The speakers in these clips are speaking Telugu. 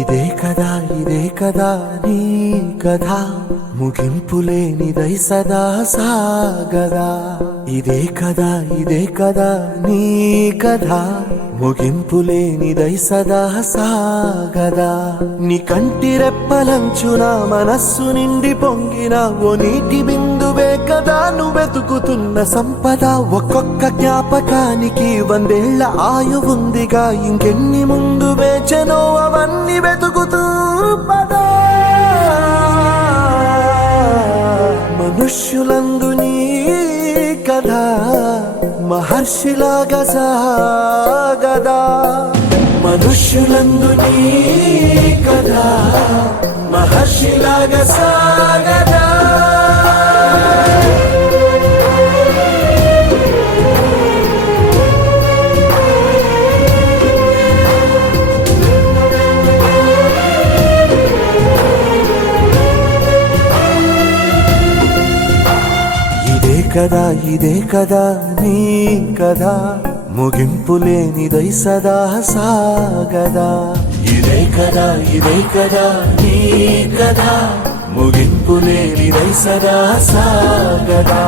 ఇదే కదా నీ కథ ముగింపులేనిదై సదా సాగదా. ఇదే కదా నీ కథ ముగింపులేనిదై సదా సాగదా. నీ కంటి రెప్పలంచున మనస్సు నిండి పొంగిన ఓ నీటి బిందువే కదా నువ్వెతుకుతున్న సంపద. ఒక్కొక్క జ్ఞాపకానికి 100 ఏళ్ల ఆయువుందిగా, ఇంకెన్ని ముందు వేచనో అవన్నీ వెతుకుతూ పదా. మనుష్యులందు నీ కథ మహర్షిలాగా సాగదా. మనుష్యులందు నీ కథ మహర్షిలాగా సాగదా. ఇదే కదా నీ కథ ముగింపులేనిదై సదా సాగదా. ఇదే కదా నీ కథ ముగింపులేనిదై సదా సాగదా.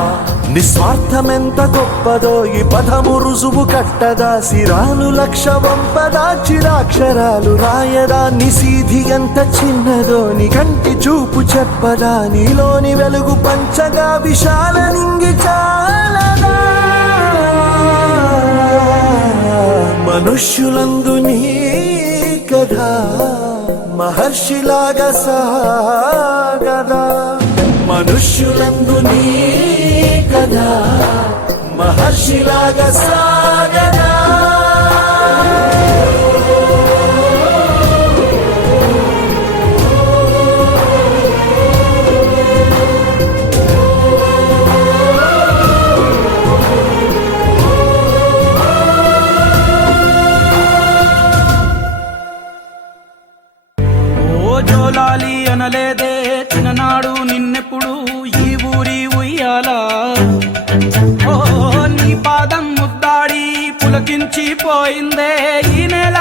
నిస్వార్థమెంత గొప్పదో ఈ పదము రుజువు కట్టదా. సిరాలు 1,00,000 వంపదా, చిరాక్షరాలు రాయదా. నిశీధి ఎంత చిన్నదో నీ కంటి చూపు చెప్పదా. నీలోని వెలుగు పంచగా విశాల నింగి చాలదా. మనుష్యులందు నీ కథ మహర్షిలాగా సాగదా. మనుష్యులందు నీ కథ మహర్షిలాగా సాగదా. జోలాలి అనలేదే చిన్ననాడు నిన్నెప్పుడు ఈ ఊరి ఉయ్యాలా. ఓ నీ పాదం ముద్దాడి పులకించిపోయిందే ఈ నెల